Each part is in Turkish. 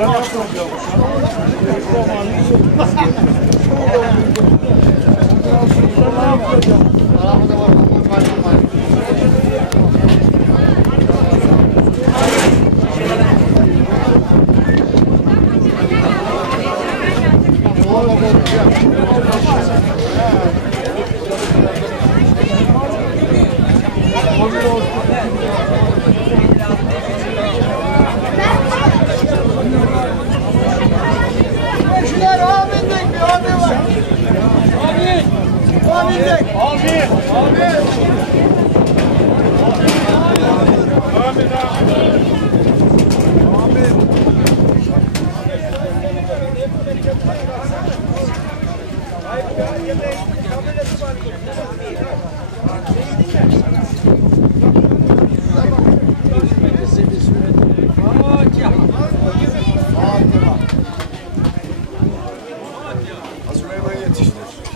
Thank you. Amindik bir abi var. Amin. Amindik. Amin. Amin.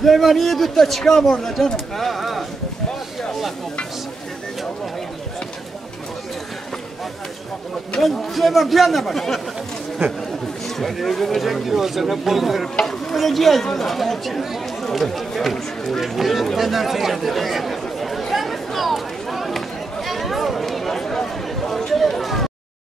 Süleyman iyi tut da çıkalım orada canım. Ben Süleyman bir yana bak. Evlenecek gibi olsa ne boy verip Öleceğiz biz.